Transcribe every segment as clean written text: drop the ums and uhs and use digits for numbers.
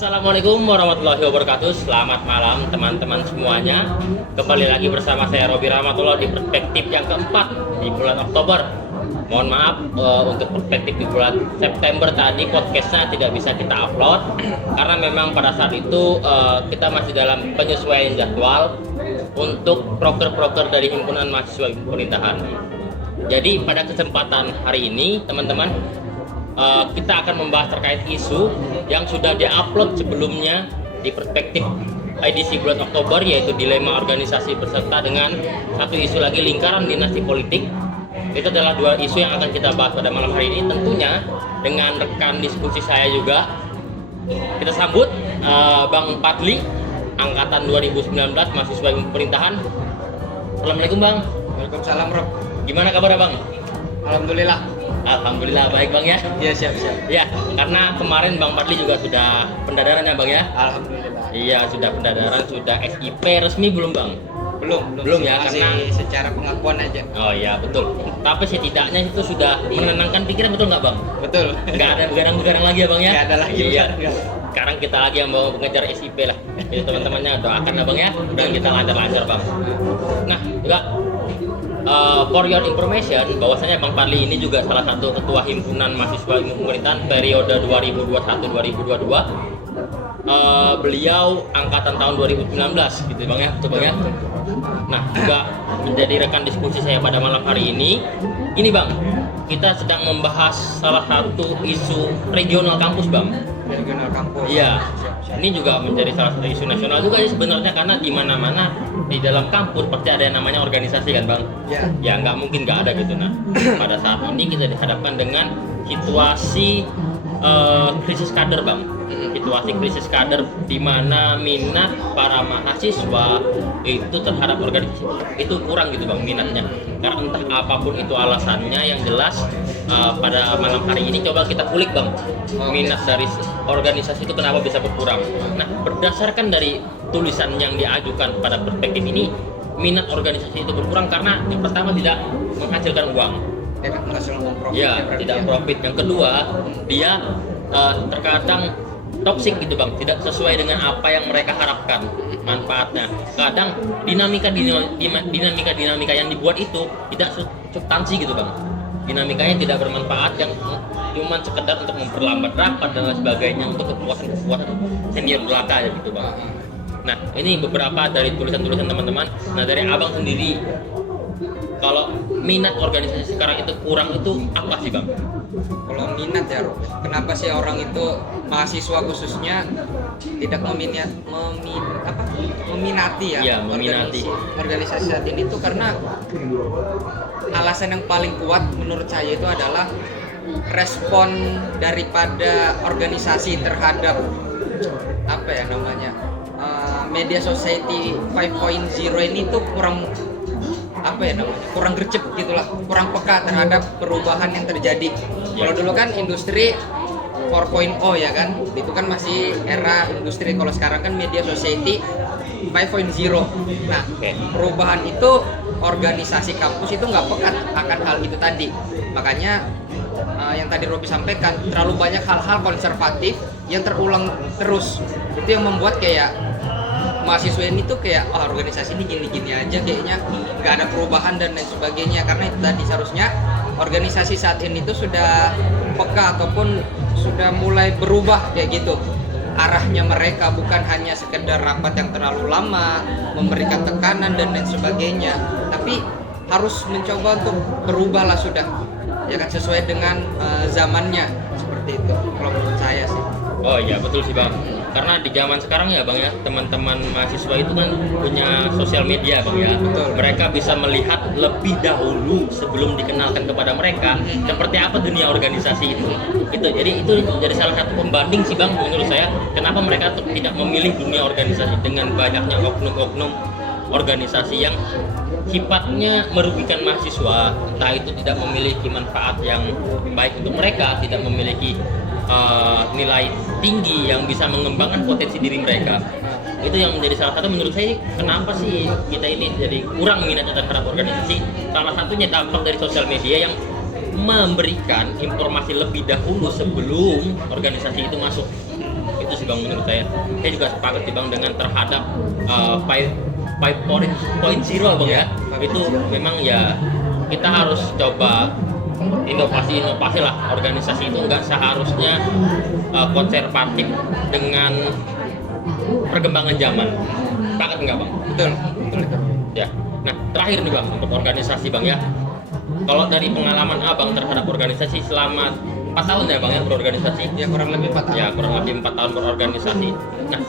Assalamualaikum warahmatullahi wabarakatuh. Selamat malam teman-teman semuanya. Kembali lagi bersama saya Robi Rahmatullah di perspektif yang keempat di bulan Oktober. Mohon maaf untuk perspektif di bulan September tadi podcastnya tidak bisa kita upload karena memang pada saat itu kita masih dalam penyesuaian jadwal untuk proker-proker dari himpunan mahasiswa pemerintahan. Jadi pada kesempatan hari ini teman-teman, kita akan membahas terkait isu yang sudah diupload sebelumnya di perspektif edisi bulan Oktober, yaitu dilema organisasi berserta dengan satu isu lagi lingkaran dinasti politik. Itu adalah dua isu yang akan kita bahas pada malam hari ini, tentunya dengan rekan diskusi saya juga. Kita sambut Bang Padli, angkatan 2019, mahasiswa pemerintahan. Assalamualaikum Bang. Waalaikumsalam Rob. Gimana kabar Bang? Alhamdulillah. Alhamdulillah baik Bang ya. Iya siap. Ya, karena kemarin Bang Padli juga sudah pendadaran ya Bang ya. Alhamdulillah. Iya, sudah pendadaran, sudah SIP resmi belum Bang? Belum ya, masih karena secara pengakuan aja. Oh iya betul. Tapi setidaknya itu sudah menenangkan pikiran, betul nggak Bang? Betul. Nggak ada begadang-begadang lagi ya Bang ya? Nggak ada lagi. Iya. Enggak. Sekarang kita lagi yang mau mengejar SIP lah. Jadi teman-temannya doakan ya Bang ya, dan kita lancar-lancar Bang. Nah juga for your information, bahwasanya Bang Padli ini juga salah satu ketua himpunan mahasiswa ilmu pemerintahan periode 2021-2022. Beliau angkatan tahun 2019 gitu Bang ya, betul Bang ya. Nah juga menjadi rekan diskusi saya pada malam hari ini. Ini Bang, kita sedang membahas salah satu isu regional kampus Bang. Regional kampus. Iya. Siap. Ini juga menjadi salah satu isu nasional juga sih sebenarnya, karena di mana-mana di dalam kampus pasti ada yang namanya organisasi kan Bang. Ya. Ya nggak mungkin nggak ada gitu. Nah pada saat ini kita dihadapkan dengan situasi krisis kader Bang. Situasi krisis kader di mana minat para mahasiswa itu terhadap organisasi itu kurang gitu Bang, minatnya. Karena entah apapun itu alasannya, yang jelas pada malam hari ini coba kita kulik Bang, minat dari organisasi itu kenapa bisa berkurang. Nah berdasarkan dari tulisan yang diajukan pada perspektif ini, minat organisasi itu berkurang karena yang pertama tidak menghasilkan uang. Tidak menghasilkan profit. Ya, tidak profit. Yang kedua, dia terkadang toksik gitu Bang, tidak sesuai dengan apa yang mereka harapkan manfaatnya. Kadang dinamika yang dibuat itu tidak substansi gitu Bang. Dinamikanya tidak bermanfaat, yang cuma sekedar untuk memperlambat rapat dan lain sebagainya, untuk kepuasan senior belaka ya gitu Bang. Nah, ini beberapa dari tulisan-tulisan teman-teman. Nah, dari Abang sendiri, kalau minat organisasi sekarang itu kurang itu apa sih Bang? Kalau minat ya Rob, kenapa sih orang itu, mahasiswa khususnya, tidak meminati ya, Iya, meminati. organisasi saat ini tuh karena alasan yang paling kuat menurut saya itu adalah respon daripada organisasi terhadap apa ya namanya, media society 5.0 ini tuh kurang apa ya namanya, kurang gercep gitulah, kurang peka terhadap perubahan yang terjadi. Kalau dulu kan industri 4.0 ya kan, itu kan masih era industri. Kalau sekarang kan media society 5.0. Nah, perubahan itu organisasi kampus itu nggak peka akan hal itu tadi. Makanya yang tadi Robi sampaikan, terlalu banyak hal-hal konservatif yang terulang terus. Itu yang membuat kayak mahasiswa ini tuh kayak organisasi ini gini-gini aja, kayaknya nggak ada perubahan dan lain sebagainya. Karena itu tadi seharusnya organisasi saat ini tuh sudah peka ataupun sudah mulai berubah kayak gitu arahnya mereka, bukan hanya sekedar rapat yang terlalu lama, memberikan tekanan dan lain sebagainya, tapi harus mencoba untuk berubah lah sudah ya kan, sesuai dengan zamannya, seperti itu kalau menurut saya sih. Oh iya betul sih Bang, karena di zaman sekarang ya Bang ya, teman-teman mahasiswa itu kan punya sosial media Bang ya. Betul. Mereka bisa melihat lebih dahulu sebelum dikenalkan kepada mereka seperti apa dunia organisasi itu. Jadi itu jadi salah satu pembanding sih Bang menurut saya, kenapa mereka tuh tidak memilih dunia organisasi dengan banyaknya oknum-oknum organisasi yang sifatnya merugikan mahasiswa, entah itu tidak memiliki manfaat yang baik untuk mereka, tidak memiliki nilai tinggi yang bisa mengembangkan potensi diri mereka. Itu yang menjadi salah satu menurut saya, kenapa sih kita ini jadi kurang minatnya terhadap organisasi. Salah satunya dampak dari sosial media yang memberikan informasi lebih dahulu sebelum organisasi itu masuk. Itu sih bang menurut saya juga sepakat sih bang dengan terhadap 5.0 bang ya. Itu memang ya kita harus coba inovasi lah. Organisasi itu nggak seharusnya konservatif dengan perkembangan zaman. Sepakat nggak bang? Betul. Ya. Nah terakhir nih bang untuk organisasi bang ya. Kalau dari pengalaman abang terhadap organisasi selama 4 tahun ya bang ya berorganisasi? Ya kurang lebih 4 tahun. Ya kurang lebih 4 tahun berorganisasi. Nah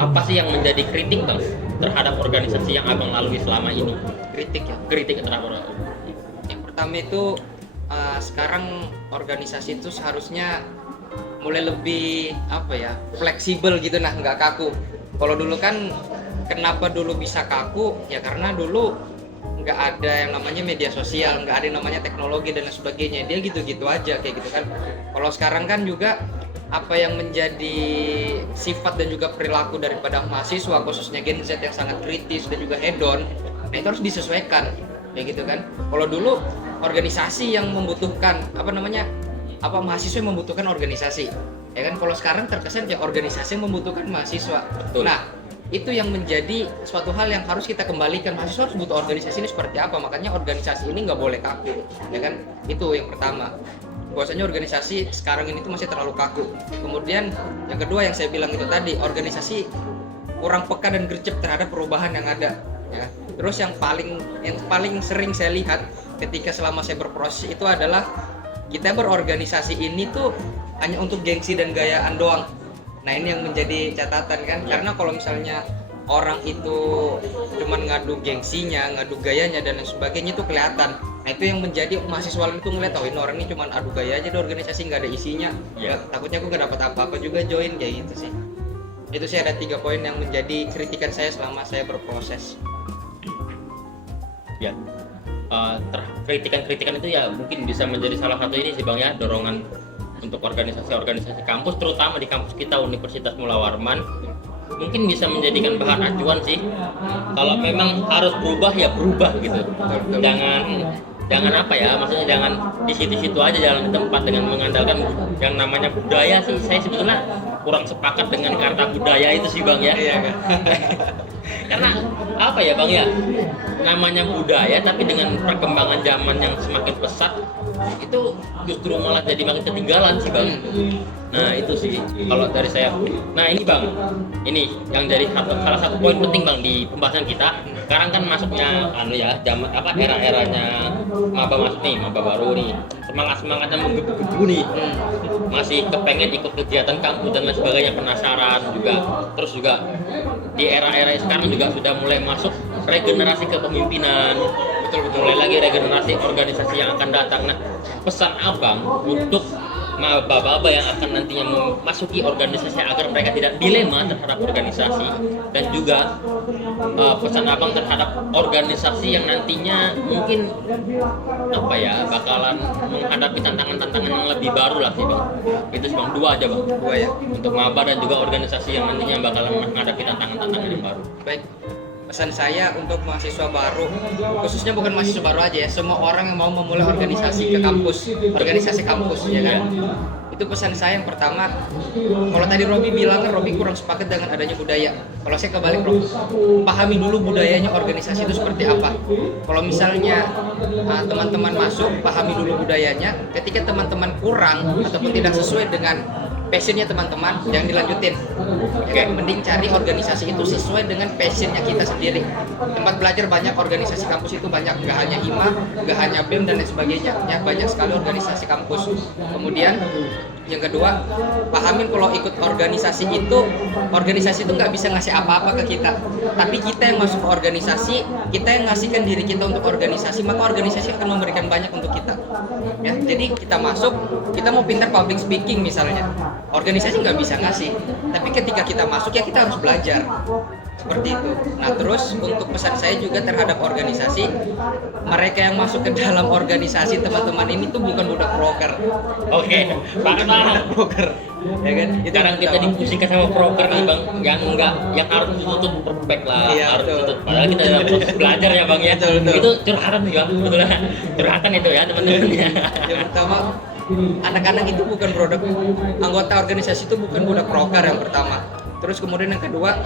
apa sih yang menjadi kritik bang terhadap organisasi yang abang lalui selama ini? Kritik ya. Kritik terhadap organisasi. Yang pertama itu sekarang organisasi itu seharusnya mulai lebih fleksibel gitu, nah nggak kaku. Kalau dulu kan kenapa dulu bisa kaku ya karena dulu nggak ada yang namanya media sosial, nggak ada yang namanya teknologi dan lain sebagainya, dia gitu-gitu aja kayak gitu kan. Kalau sekarang kan juga apa yang menjadi sifat dan juga perilaku daripada mahasiswa khususnya Gen Z yang sangat kritis dan juga hedon, nah itu harus disesuaikan kayak gitu kan. Kalau dulu organisasi yang membutuhkan mahasiswa yang membutuhkan organisasi ya kan. Kalau sekarang terkesan ya organisasi yang membutuhkan mahasiswa. Betul. Nah itu yang menjadi suatu hal yang harus kita kembalikan. Mahasiswa harus butuh organisasi ini seperti apa, makanya organisasi ini nggak boleh kaku ya kan. Itu yang pertama, bahwasanya organisasi sekarang ini tuh masih terlalu kaku. Kemudian yang kedua yang saya bilang itu tadi, organisasi kurang peka dan gercep terhadap perubahan yang ada ya. Terus yang paling sering saya lihat ketika selama saya berproses itu adalah kita berorganisasi ini tuh hanya untuk gengsi dan gayaan doang. Nah ini yang menjadi catatan kan, karena kalau misalnya orang itu cuman ngadu gengsinya, ngadu gayanya dan lain sebagainya itu kelihatan. Nah itu yang menjadi mahasiswa itu ngeliat, oh ini orang ini cuman adu gaya aja di organisasi, nggak ada isinya. Ya takutnya aku nggak dapat apa-apa juga join kayak gitu sih. Itu sih ada 3 poin yang menjadi kritikan saya selama saya berproses. Ya. Kritikan-kritikan itu ya mungkin bisa menjadi salah satu ini sih bang ya, dorongan untuk organisasi-organisasi kampus, terutama di kampus kita Universitas Mula Warman, mungkin bisa menjadikan bahan acuan sih. Kalau memang harus berubah ya berubah gitu. Jangan maksudnya jangan di situ-situ aja jalan di tempat dengan mengandalkan yang namanya budaya sih. Saya sebetulnya kurang sepakat dengan kata budaya itu sih bang ya. Iya kan? Karena apa ya bang ya, namanya budaya tapi dengan perkembangan zaman yang semakin pesat itu justru malah jadi makin ketinggalan sih bang. Nah itu sih kalau dari saya. Nah ini bang, ini yang jadi salah satu poin penting bang di pembahasan kita. Sekarang kan masuknya zaman era-eranya maba masuk nih, maba baru nih, semangatnya menggebu-gebu nih, masih kepengen ikut kegiatan kampus dan lain sebagainya, penasaran juga. Terus juga di era-era sekarang juga sudah mulai masuk regenerasi kepemimpinan, betul mulai lagi regenerasi organisasi yang akan datang. Nah pesan abang untuk maba-maba yang akan nantinya memasuki organisasi agar mereka tidak dilema terhadap organisasi, dan juga pesan abang terhadap organisasi yang nantinya mungkin bakalan menghadapi tantangan-tantangan yang lebih baru lah sih bang. Itu sih bang, 2 aja bang. 2 ya. Untuk maba dan juga organisasi yang nantinya bakalan menghadapi tantangan-tantangan yang baru. Baik, pesan saya untuk mahasiswa baru, khususnya bukan mahasiswa baru aja ya, semua orang yang mau memulai organisasi organisasi kampus ya kan. Itu pesan saya yang pertama. Kalau tadi Robi bilang, Robi kurang sepakat dengan adanya budaya. Kalau saya kebalik, Robi, pahami dulu budayanya organisasi itu seperti apa. Kalau misalnya teman-teman masuk, pahami dulu budayanya. Ketika teman-teman kurang ataupun tidak sesuai dengan passionnya teman-teman, jangan dilanjutin. Ya, mending cari organisasi itu sesuai dengan passionnya kita sendiri. Tempat belajar banyak, organisasi kampus itu banyak, nggak hanya IMA, nggak hanya BEM dan lain sebagainya. Ya, banyak sekali organisasi kampus. Kemudian yang kedua, pahamin kalau ikut organisasi itu nggak bisa ngasih apa-apa ke kita. Tapi kita yang masuk ke organisasi, kita yang ngasihkan diri kita untuk organisasi, maka organisasi akan memberikan banyak untuk kita. Ya, jadi kita masuk, kita mau pintar public speaking misalnya, organisasi nggak bisa ngasih. Tapi ketika kita masuk ya kita harus belajar. Seperti itu. Nah terus untuk pesan saya juga terhadap organisasi, mereka yang masuk ke dalam organisasi teman-teman ini tuh bukan budak broker. Oke, budak broker. Ya kan? Sekarang kita dipusingkan sama broker nih bang, yang harus ditutup perfect lah, iya, harus betul. ditutup. Padahal kita dalam proses belajar ya bang ya. Betul. Itu curhatan nih bang, betul curhatan itu ya teman-teman ya. Yang pertama, anak-anak itu bukan produk, anggota organisasi itu bukan budak proker yang pertama. Terus kemudian yang kedua,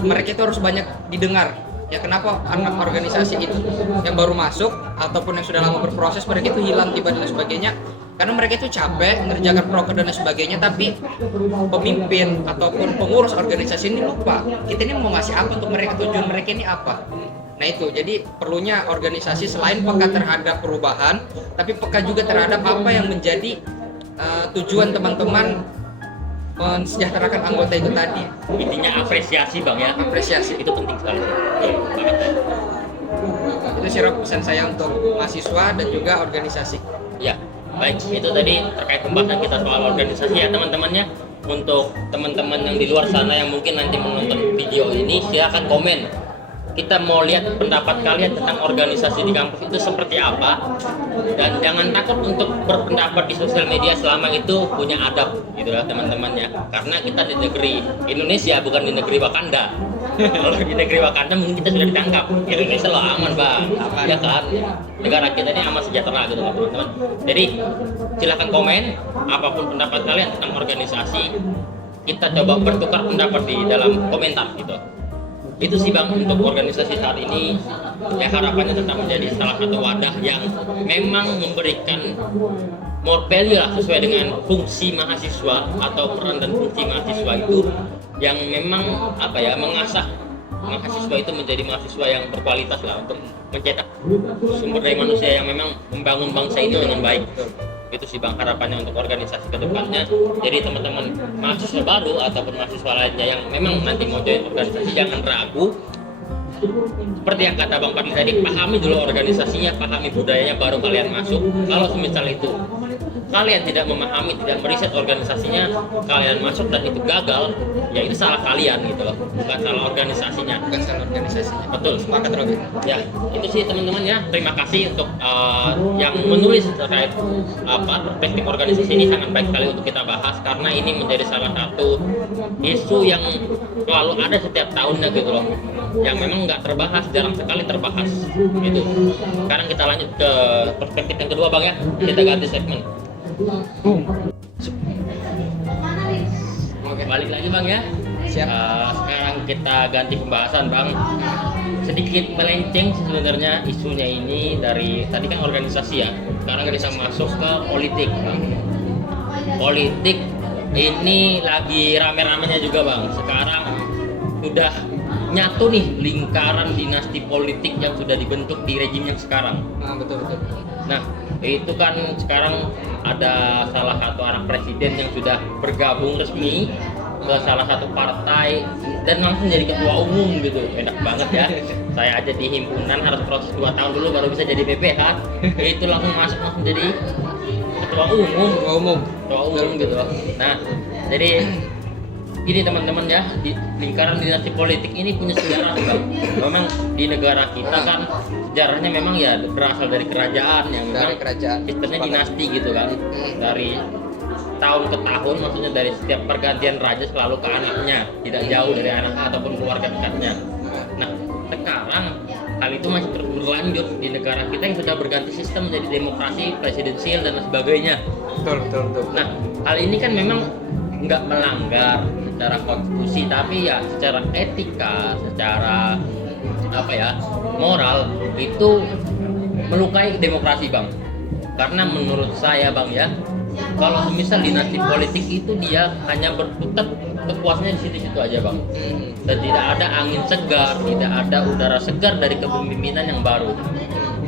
mereka itu harus banyak didengar. Ya kenapa anak organisasi itu yang baru masuk ataupun yang sudah lama berproses mereka itu hilang tiba dan sebagainya, karena mereka itu capek ngerjakan proker dan sebagainya, tapi pemimpin ataupun pengurus organisasi ini lupa kita ini mau ngasih apa untuk mereka, tujuan mereka ini apa. Nah itu, jadi perlunya organisasi selain peka terhadap perubahan, tapi peka juga terhadap apa yang menjadi tujuan teman-teman mensejahterakan anggota itu tadi. Intinya apresiasi bang ya. Apresiasi Itu penting sekali. Betul banget. itu sih Rob, pesan saya untuk mahasiswa dan juga organisasi. Ya, baik. Itu tadi terkait pembahasan kita soal organisasi ya teman-temannya. Untuk teman-teman yang di luar sana yang mungkin nanti menonton video ini, silakan komen. Kita mau lihat pendapat kalian tentang organisasi di kampus itu seperti apa, dan jangan takut untuk berpendapat di sosial media selama itu punya adab gitu ya teman-temannya, karena kita di negeri Indonesia bukan di negeri Wakanda. Kalau di negeri Wakanda mungkin kita sudah ditangkap. Indonesia loh aman bang, ya kan, negara kita ini aman sejahtera gitu loh teman-teman. Jadi silahkan komen apapun pendapat kalian tentang organisasi, kita coba bertukar pendapat di dalam komentar gitu. Itu sih bang untuk organisasi saat ini, ya harapannya tetap menjadi salah satu wadah yang memang memberikan more value lah sesuai dengan fungsi mahasiswa atau peran dan fungsi mahasiswa itu, yang memang apa ya, mengasah mahasiswa itu menjadi mahasiswa yang berkualitas lah untuk mencetak sumber daya manusia yang memang membangun bangsa ini dengan baik. Itu sih bang harapannya untuk organisasi ke depannya. Jadi teman-teman mahasiswa baru ataupun mahasiswa lainnya yang memang nanti mau join organisasi, jangan ragu. Seperti yang kata Bang Fadli tadi, pahami dulu organisasinya, pahami budayanya, baru kalian masuk. Kalau semisal itu kalian tidak memahami, tidak meriset organisasinya, kalian masuk dan itu gagal, ya itu salah kalian gitu loh, bukan salah organisasinya. Bukan salah organisasinya. Betul. Sepakat Robin. Ya, itu sih teman-teman ya. Terima kasih untuk yang menulis terkait perspektif organisasi ini, sangat baik sekali untuk kita bahas, karena ini menjadi salah satu isu yang selalu ada setiap tahunnya gitu loh, yang memang nggak terbahas, jarang sekali terbahas gitu. Sekarang kita lanjut ke perspektif yang kedua bang ya, kita ganti segmen. Oke, balik lagi bang ya. Siap. Sekarang kita ganti pembahasan bang, sedikit melenceng sebenarnya isunya ini dari tadi kan organisasi ya, sekarang kita masuk ke politik bang. Politik ini lagi rame-ramenya juga bang, sekarang sudah nyatu nih lingkaran dinasti politik yang sudah dibentuk di rejim yang sekarang. Betul. Nah itu kan sekarang ada salah satu anak presiden yang sudah bergabung resmi ke salah satu partai dan langsung jadi ketua umum gitu. Enak banget ya. Saya aja di himpunan harus proses 2 tahun dulu baru bisa jadi BPH. Itu langsung masuk jadi ketua umum gitu loh. Nah jadi gini teman-teman ya, di lingkaran dinasti politik ini punya sejarah bang. Memang di negara kita kan sejarahnya memang ya berasal dari kerajaan yang memang sistemnya dinasti gitu kan. Dari tahun ke tahun, maksudnya dari setiap pergantian raja selalu ke anaknya, tidak jauh dari anak ataupun keluarga dekatnya. Nah sekarang hal itu masih terus berlanjut di negara kita yang sudah berganti sistem menjadi demokrasi presidensial dan sebagainya. Betul. Nah hal ini kan memang nggak melanggar secara konstitusi, tapi ya secara etika, secara moral itu melukai demokrasi bang. Karena menurut saya bang ya, kalau misal dinasti politik itu dia hanya berputar kepuasannya di situ-situ aja bang, dan tidak ada angin segar, tidak ada udara segar dari kepemimpinan yang baru.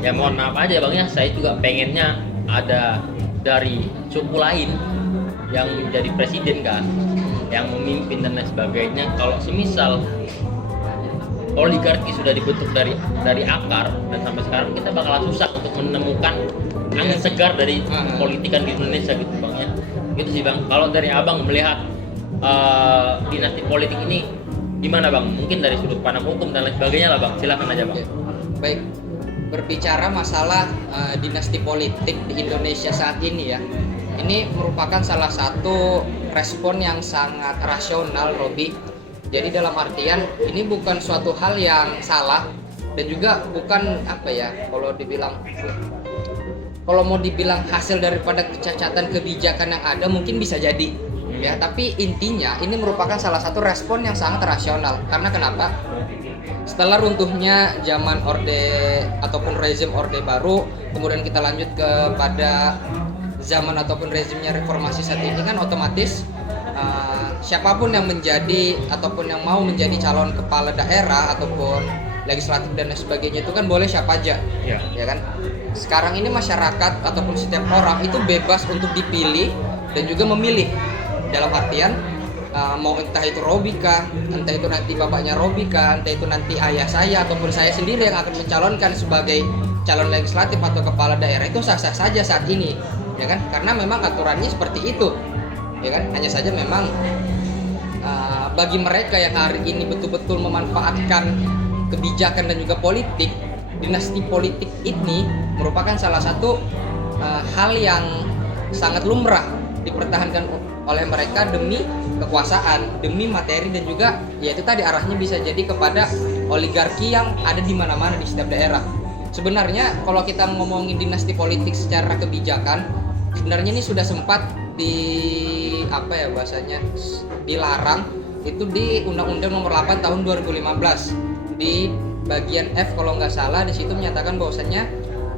Ya mohon maaf aja bang ya, saya juga pengennya ada dari suku lain yang menjadi presiden kan, yang memimpin dan lain sebagainya. Kalau semisal oligarki sudah dibentuk dari akar, dan sampai sekarang kita bakalan susah untuk menemukan angin segar dari politikan di Indonesia gitu bang ya. Gitu sih bang. Kalau dari abang melihat dinasti politik ini gimana bang? Mungkin dari sudut pandang hukum dan lain sebagainya lah bang. Silakan aja bang. Baik. Berbicara masalah dinasti politik di Indonesia saat ini ya, ini merupakan salah satu respon yang sangat rasional, Robi. Jadi dalam artian ini bukan suatu hal yang salah dan juga bukan kalau dibilang kalau mau dibilang hasil daripada kecacatan kebijakan yang ada mungkin bisa jadi ya, tapi intinya ini merupakan salah satu respon yang sangat rasional. Karena kenapa? Setelah runtuhnya zaman orde ataupun rezim orde baru, kemudian kita lanjut kepada zaman ataupun rezimnya reformasi saat ini, kan otomatis siapapun yang menjadi ataupun yang mau menjadi calon kepala daerah ataupun legislatif dan lain sebagainya itu kan boleh siapa aja, ya kan. Sekarang ini masyarakat ataupun setiap orang itu bebas untuk dipilih dan juga memilih, dalam artian mau entah itu Robi kah, entah itu nanti bapaknya Robi kah, entah itu nanti ayah saya ataupun saya sendiri yang akan mencalonkan sebagai calon legislatif atau kepala daerah, itu sah-sah saja saat ini, ya kan, karena memang aturannya seperti itu, ya kan. Hanya saja memang bagi mereka yang hari ini betul-betul memanfaatkan kebijakan dan juga politik, dinasti politik ini merupakan salah satu hal yang sangat lumrah dipertahankan oleh mereka demi kekuasaan, demi materi, dan juga ya itu tadi arahnya bisa jadi kepada oligarki yang ada di mana-mana di setiap daerah. Sebenarnya kalau kita ngomongin dinasti politik secara kebijakan, sebenarnya ini sudah sempat dilarang itu di Undang-Undang Nomor 8 Tahun 2015 di bagian F kalau nggak salah. Di situ menyatakan bahwasannya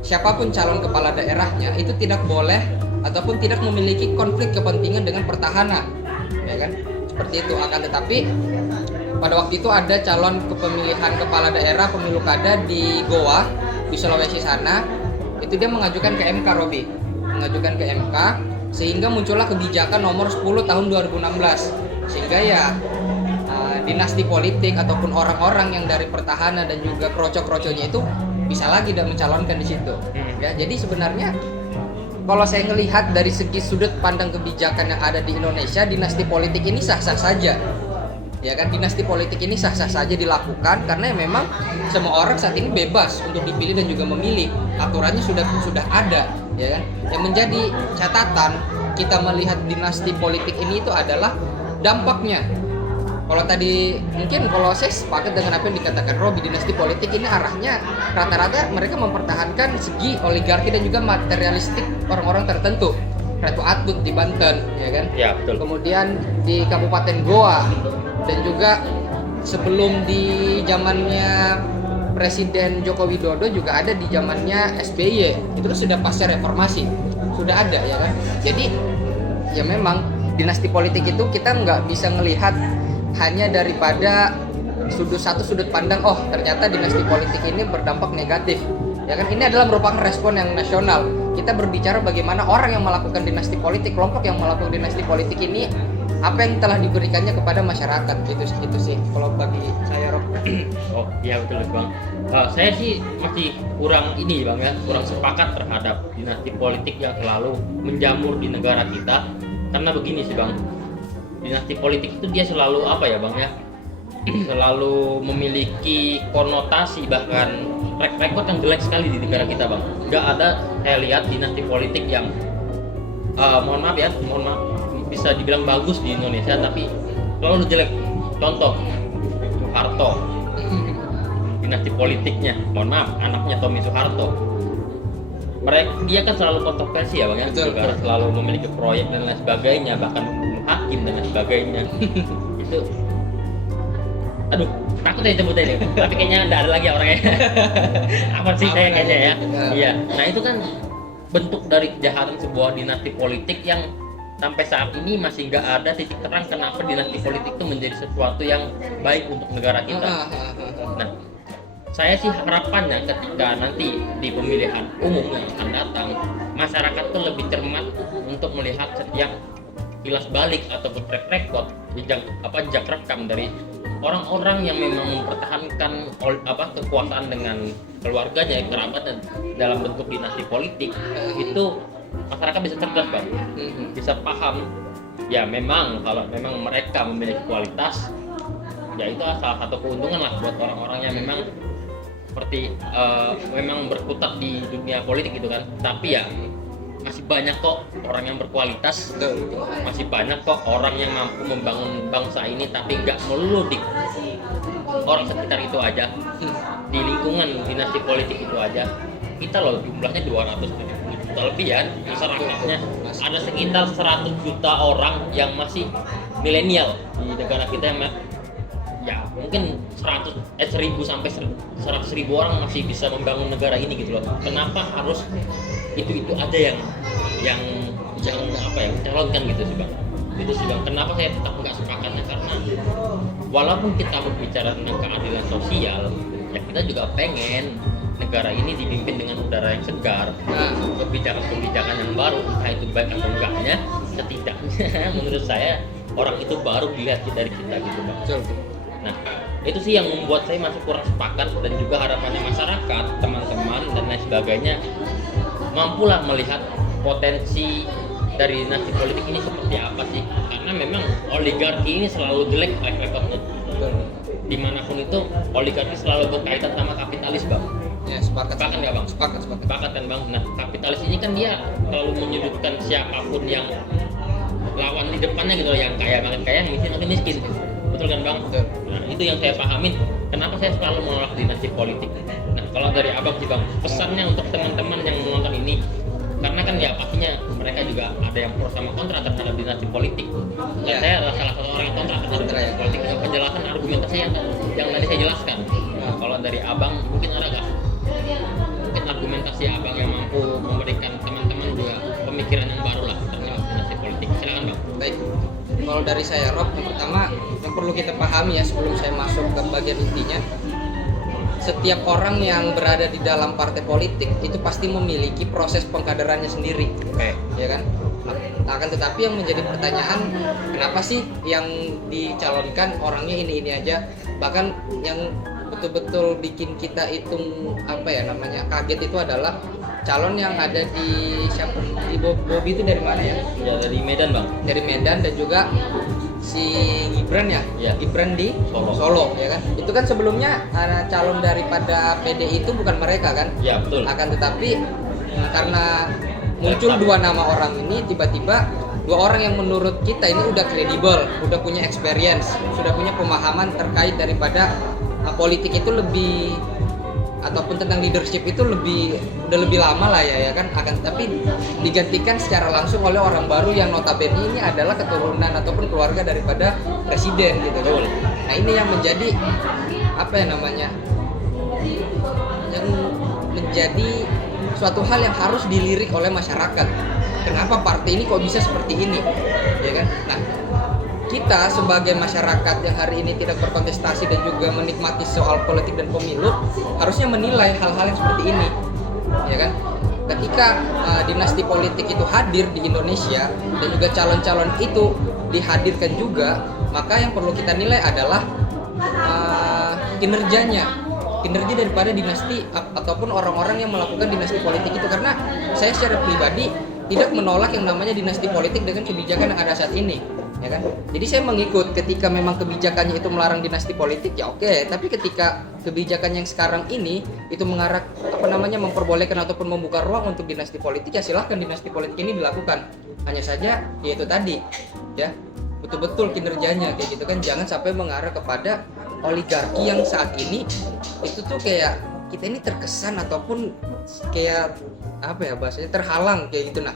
siapapun calon kepala daerahnya itu tidak boleh ataupun tidak memiliki konflik kepentingan dengan pertahanan, ya kan, seperti itu. Akan tetapi pada waktu itu ada calon kepemilihan kepala daerah pemilu kada di Goa di Sulawesi sana, itu dia mengajukan ke MK, Robi, mengajukan ke MK, sehingga muncullah kebijakan nomor 10 tahun 2016, sehingga ya dinasti politik ataupun orang-orang yang dari pertahanan dan juga kroco-kroconya itu bisa lagi tidak mencalonkan di situ. Ya, jadi sebenarnya kalau saya melihat dari segi sudut pandang kebijakan yang ada di Indonesia, dinasti politik ini sah-sah saja. Ya kan, dinasti politik ini sah-sah saja dilakukan karena memang semua orang saat ini bebas untuk dipilih dan juga memilih. Aturannya sudah ada, ya kan. Yang menjadi catatan kita melihat dinasti politik ini itu adalah dampaknya. Kalau tadi mungkin kalau saya sepakat dengan apa yang dikatakan Robi, dinasti politik ini arahnya rata-rata mereka mempertahankan segi oligarki dan juga materialistik orang-orang tertentu. Ratu Atut di Banten, ya kan? Ya, betul. Kemudian di Kabupaten Goa, dan juga sebelum di zamannya Presiden Joko Widodo juga ada di zamannya SBY. Itu sudah pasca reformasi, sudah ada, ya kan? Jadi ya memang dinasti politik itu kita nggak bisa ngelihat hanya daripada satu sudut pandang, oh ternyata dinasti politik ini berdampak negatif, ya kan. Ini adalah merupakan respon yang nasional. Kita berbicara bagaimana orang yang melakukan dinasti politik, kelompok yang melakukan dinasti politik ini, apa yang telah diberikannya kepada masyarakat, gitu sih kalau bagi saya, Rob. Oh iya, betul Bang. Saya sih masih kurang Bang ya, kurang sepakat terhadap dinasti politik yang selalu menjamur di negara kita. Karena begini sih Bang, dinasti politik itu dia selalu Bang ya, selalu memiliki konotasi bahkan track record yang jelek sekali di negara kita Bang. Nggak ada saya lihat dinasti politik yang mohon maaf bisa dibilang bagus di Indonesia tapi selalu jelek. Contoh Soeharto, dinasti politiknya, mohon maaf, anaknya Tommy Soeharto, dia kan selalu kontroversi ya Bang ya. Betul. Selalu memiliki proyek dan lain sebagainya, bahkan hakim dan lain sebagainya. Itu aduh, takut ya sebutnya ini, tapi kayaknya nggak ada lagi orangnya. Apa sih saya kayaknya ya. Iya, nah itu kan bentuk dari kejahatan sebuah dinasti politik yang sampai saat ini masih nggak ada titik terang kenapa dinasti politik itu menjadi sesuatu yang baik untuk negara kita. Nah, saya sih harapannya ketika nanti di pemilihan umum yang akan datang, masyarakat tuh lebih cermat untuk melihat setiap kilas balik ataupun track record, jejak rekam dari orang-orang yang memang mempertahankan kekuasaan dengan keluarganya, kerabatnya dalam bentuk dinasti politik. Itu masyarakat bisa cerdas Bang, bisa paham. Ya memang kalau memang mereka memiliki kualitas, ya itu salah satu keuntungan lah buat orang-orang yang memang seperti memang berkutat di dunia politik gitu kan. Tapi ya masih banyak kok orang yang berkualitas, masih banyak kok orang yang mampu membangun bangsa ini, tapi nggak melulu di orang sekitar itu aja, di lingkungan dinasti politik itu aja. kita loh jumlahnya 270 juta lebih ya masyarakatnya, ada sekitar 100 juta orang yang masih milenial di negara kita yang ya mungkin 1000 sampai 100.000 orang masih bisa membangun negara ini gitu loh. Kenapa harus itu aja yang apa ya calonkan gitu sih bang? Itu sih bang, kenapa saya tetap nggak sepakatnya, karena walaupun kita berbicara tentang keadilan sosial, ya kita juga pengen negara ini dipimpin dengan udara yang segar, kebijakan-kebijakan yang baru, entah itu baik atau enggaknya, setidaknya menurut saya orang itu baru dilihat dari kita gitu bang. Nah itu sih yang membuat saya masih kurang sepakat, dan juga harapannya masyarakat, teman-teman dan lain sebagainya mampulah melihat potensi dari dinasti politik ini seperti apa sih, karena memang oligarki ini selalu jelek rekodnya. Dimanapun itu oligarki selalu berkaitan sama kapitalis bang. Ya, sepakat nggak bang? Sepakat Kan bang. Nah kapitalis ini kan dia selalu menyudutkan siapapun yang lawan di depannya gitu loh, yang kaya makin kaya, yang miskin makin miskin. Betul kan bang? Betul. Nah itu yang saya pahamin. Kenapa saya selalu menolak dinasti politik. Nah kalau dari abang sih bang, pesannya untuk teman-teman yang menonton ini, karena kan ya pastinya mereka juga ada yang pro sama kontra terhadap dinasti politik. Dan saya adalah salah satu orang yang kontra terhadap dinasti politik dengan penjelasan argumentasi yang tadi saya jelaskan. Nah, kalau dari abang mungkin ada nggak? Mungkin argumentasi abang yang mampu memberikan teman-teman juga pemikiran yang baru lah terhadap dinasti politik. Silakan bang. Baik. Kalau dari saya Rob, yang pertama yang perlu kita pahami ya sebelum saya masuk ke bagian intinya, setiap orang yang berada di dalam partai politik itu pasti memiliki proses pengkaderannya sendiri. Ya kan? Akan tetapi yang menjadi pertanyaan, kenapa sih yang dicalonkan orangnya ini aja, bahkan yang betul-betul bikin kita itu kaget itu adalah calon yang ada di Bobi itu dari mana ya? Ya dari Medan bang. Dari Medan, dan juga si Gibran ya? Gibran di Solo ya kan? Itu kan sebelumnya calon daripada PDI itu bukan mereka kan? Ya betul. Akan tetapi karena muncul dua nama orang ini, tiba-tiba dua orang yang menurut kita ini udah kredibel, udah punya experience, sudah punya pemahaman terkait daripada politik itu lebih, ataupun tentang leadership itu udah lebih lama lah ya kan, akan tapi digantikan secara langsung oleh orang baru yang notabene ini adalah keturunan ataupun keluarga daripada presiden gitu kan. Nah ini yang menjadi yang menjadi suatu hal yang harus dilirik oleh masyarakat. Kenapa partai ini kok bisa seperti ini, ya kan? Nah kita sebagai masyarakat yang hari ini tidak berkontestasi dan juga menikmati soal politik dan pemilu harusnya menilai hal-hal yang seperti ini, ya kan? Ketika dinasti politik itu hadir di Indonesia dan juga calon-calon itu dihadirkan juga, maka yang perlu kita nilai adalah kinerja daripada dinasti ataupun orang-orang yang melakukan dinasti politik itu. Karena saya secara pribadi tidak menolak yang namanya dinasti politik dengan kebijakan yang ada saat ini, ya kan? Jadi saya mengikut ketika memang kebijakannya itu melarang dinasti politik, ya oke. Tapi ketika kebijakan yang sekarang ini itu mengarah memperbolehkan ataupun membuka ruang untuk dinasti politik, ya silahkan dinasti politik ini dilakukan. Hanya saja yaitu tadi ya, betul-betul kinerjanya kayak gitu kan, jangan sampai mengarah kepada oligarki yang saat ini itu tuh kayak kita ini terkesan ataupun kayak bahasanya terhalang kayak gitu. Nah,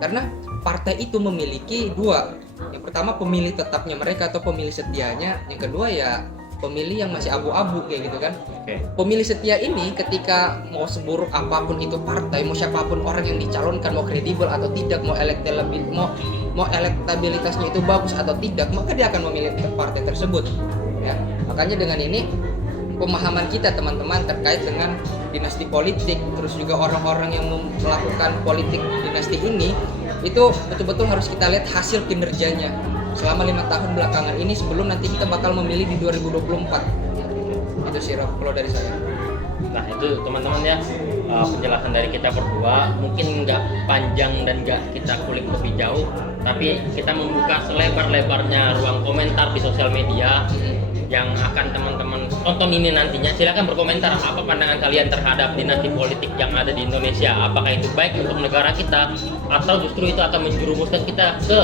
karena partai itu memiliki dua. Yang pertama pemilih tetapnya mereka atau pemilih setianya, yang kedua ya pemilih yang masih abu-abu kayak gitu kan. Pemilih setia ini ketika mau seburuk apapun itu partai, mau siapapun orang yang dicalonkan, mau kredibel atau tidak, mau elektabilitasnya itu bagus atau tidak, maka dia akan memilih partai tersebut ya. Makanya dengan ini pemahaman kita teman-teman terkait dengan dinasti politik, terus juga orang-orang yang melakukan politik dinasti ini, itu betul-betul harus kita lihat hasil kinerjanya selama 5 tahun belakangan ini sebelum nanti kita bakal memilih di 2024. Itu sih kalau dari saya. Nah itu teman-teman ya, penjelasan dari kita berdua mungkin nggak panjang dan nggak kita kulik lebih jauh, tapi kita membuka selebar-lebarnya ruang komentar di sosial media yang akan teman-teman tonton ini nantinya. Silakan berkomentar apa pandangan kalian terhadap dinasti politik yang ada di Indonesia. Apakah itu baik untuk negara kita atau justru itu akan menjerumuskan kita ke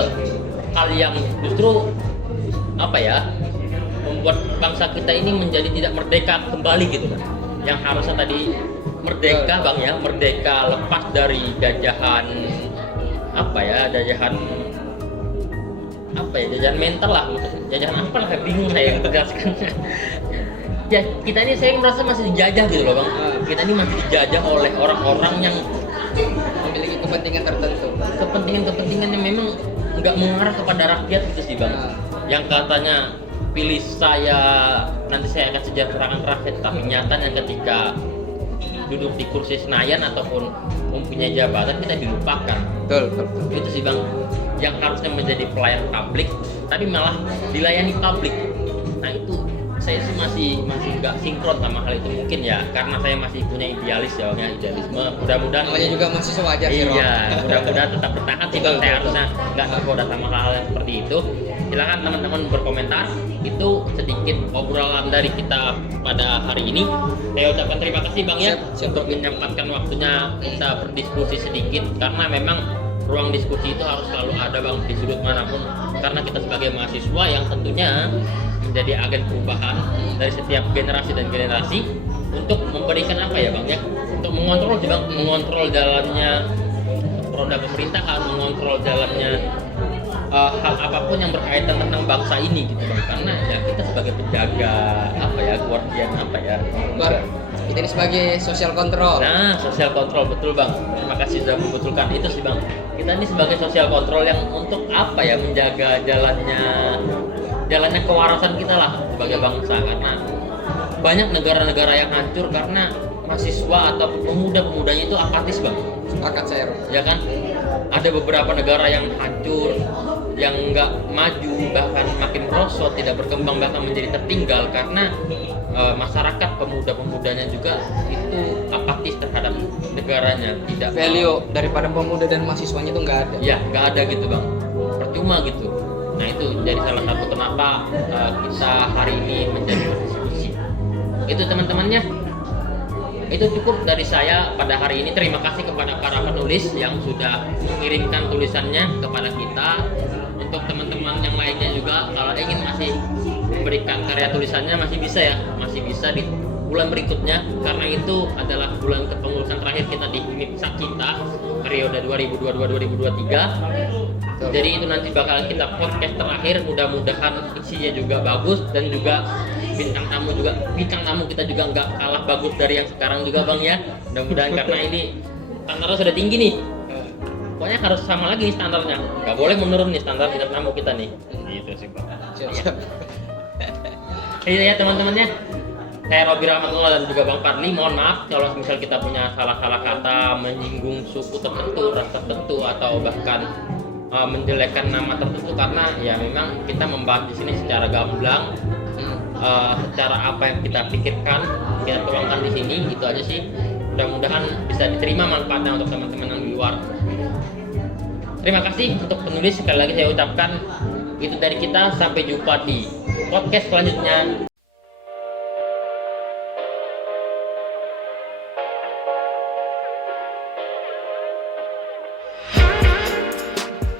hal yang justru membuat bangsa kita ini menjadi tidak merdeka kembali gitu kan. Yang harusnya tadi merdeka bang ya, merdeka lepas dari jajahan jajahan mental lah, jajahan apa lah, bingung saya menjelaskannya. Ya kita ini, saya merasa masih dijajah gitu loh bang. Kita ini masih dijajah oleh orang-orang yang memiliki kepentingan tertentu, kepentingan yang memang nggak mengarah kepada rakyat gitu sih bang. Yang katanya pilih saya, nanti saya akan sejahterakan rakyat, tapi nyatanya ketika duduk di kursi Senayan ataupun mempunyai jabatan kita dilupakan. betul. Itu sih bang, yang harusnya menjadi pelayan publik tapi malah dilayani publik. Nah itu saya sih masih nggak sinkron sama hal itu, mungkin ya karena saya masih punya idealisme. Mudah-mudahan Namanya juga mahasiswa wajar sih, Ron. iya, mudah-mudahan tetap bertahan sih bang. Saya harusnya nggak tergoda sama hal-hal yang seperti itu. Silakan teman-teman berkomentar. Itu sedikit obrolan dari kita pada hari ini. Saya ucapkan terima kasih bang ya untuk menyempatkan waktunya kita berdiskusi sedikit, karena memang ruang diskusi itu harus selalu ada bang di sudut manapun, karena kita sebagai mahasiswa yang tentunya menjadi agen perubahan dari setiap generasi dan generasi untuk memberikan apa ya bang ya, untuk mengontrol sih bang, mengontrol jalannya roda pemerintahan, mengontrol jalannya hal apapun yang berkaitan tentang bangsa ini gitu bang. Karena ya kita sebagai penjaga guardian Kita ini sebagai social control. Nah, social control, betul bang. Terima kasih sudah membetulkan itu sih bang. Kita ini sebagai social control yang untuk menjaga jalannya kewarasan kita lah sebagai bangsa, karena banyak negara-negara yang hancur karena mahasiswa atau pemuda-pemudanya itu apatis bang. Sepakat saya, Ron. Ya kan, ada beberapa negara yang hancur, yang nggak maju, bahkan makin merosot, tidak berkembang, bahkan menjadi tertinggal karena masyarakat pemuda-pemudanya juga itu apatis terhadap negaranya, tidak Value daripada pemuda dan mahasiswanya itu nggak ada. ya nggak ada gitu bang, percuma gitu. Nah itu jadi salah satu kenapa kita hari ini menjadi berdiskusi. Itu teman-temannya, itu cukup dari saya pada hari ini. Terima kasih kepada para penulis yang sudah mengirimkan tulisannya kepada kita. Untuk teman-teman yang lainnya juga, kalau ingin masih memberikan karya tulisannya masih bisa di bulan berikutnya, karena itu adalah bulan kepengurusan terakhir kita di UNIPSA kita periode 2022-2023. Jadi itu nanti bakal kita podcast terakhir, mudah-mudahan isinya juga bagus dan juga bintang tamu kita juga nggak kalah bagus dari yang sekarang juga bang ya. Mudah-mudahan karena ini standarnya sudah tinggi nih. Pokoknya harus sama lagi nih standarnya, nggak boleh menurun nih standar bintang tamu kita nih. Gitu sih bang. Siap. Iya ya teman-temannya, saya Robi Rahmatullah dan juga Bang Fadli, mohon maaf kalau misal kita punya salah-salah kata, menyinggung suku tertentu, ras tertentu, atau bahkan menjelekkan nama tertentu, karena ya memang kita membahas di sini secara gamblang, secara apa yang kita pikirkan kita tuangkan di sini, itu aja sih. Mudah-mudahan bisa diterima manfaatnya untuk teman-teman yang di luar. Terima kasih untuk penulis, sekali lagi saya ucapkan itu dari kita. Sampai jumpa di podcast selanjutnya.